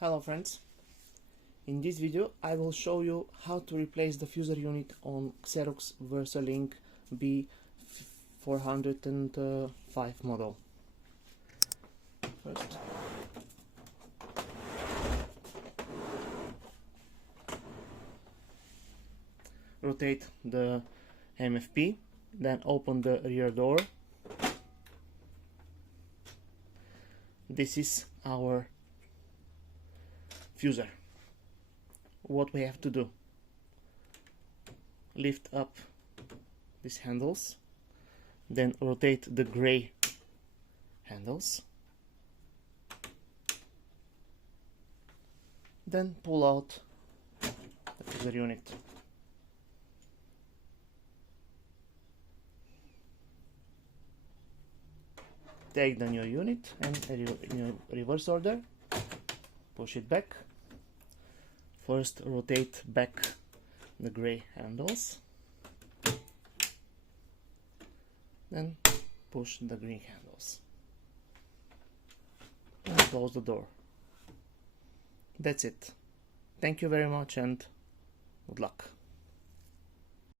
Hello friends, in this video I will show you how to replace the fuser unit on Xerox Versalink B405 model. First, rotate the MFP, then open the rear door. This is our fuser. What we have to do: lift up these handles, then rotate the gray handles, then pull out the fuser unit. Take the new unit and in reverse order, push it back. First rotate back the gray handles, then push the green handles and close the door. That's it. Thank you very much and good luck.